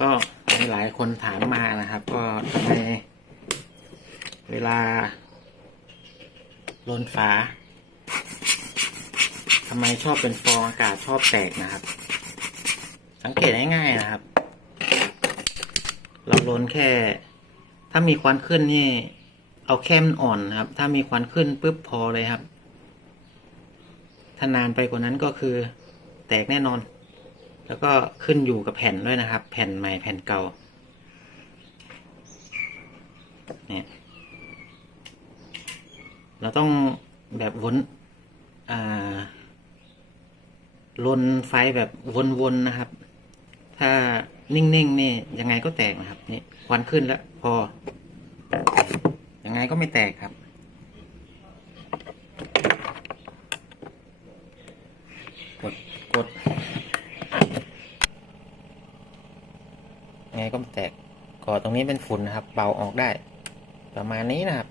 ก็มีหลายคนถามมานะครับ ก็ทำไมเวลาลนฝาทำไมชอบเป็นฟองอากาศชอบแตกนะครับ สังเกตง่ายๆนะครับ เราลนแค่ ถ้ามีควันขึ้นนี่ เอาแค่มันอ่อนนะครับ ถ้ามีควันขึ้นปุ๊บพอเลยครับ ถ้านานไปกว่านั้นก็คือ แตกแน่นอน แล้วก็ขึ้นอยู่กับแผ่นด้วยนะครับ แผ่นใหม่แผ่นเก่าเนี่ยเราต้องแบบวนอ่าลนไฟแบบวนๆนะครับ ถ้านิ่งๆนี่ยังไงก็แตกนะครับนี่ควันขึ้นแล้วพอ ยังไงก็ไม่แตกครับ กดกด ยัง ไงก็ไม่แตกก่อตรงนี้เป็นฝุ่นนะครับเบาออกได้ ประมาณนี้นะครับ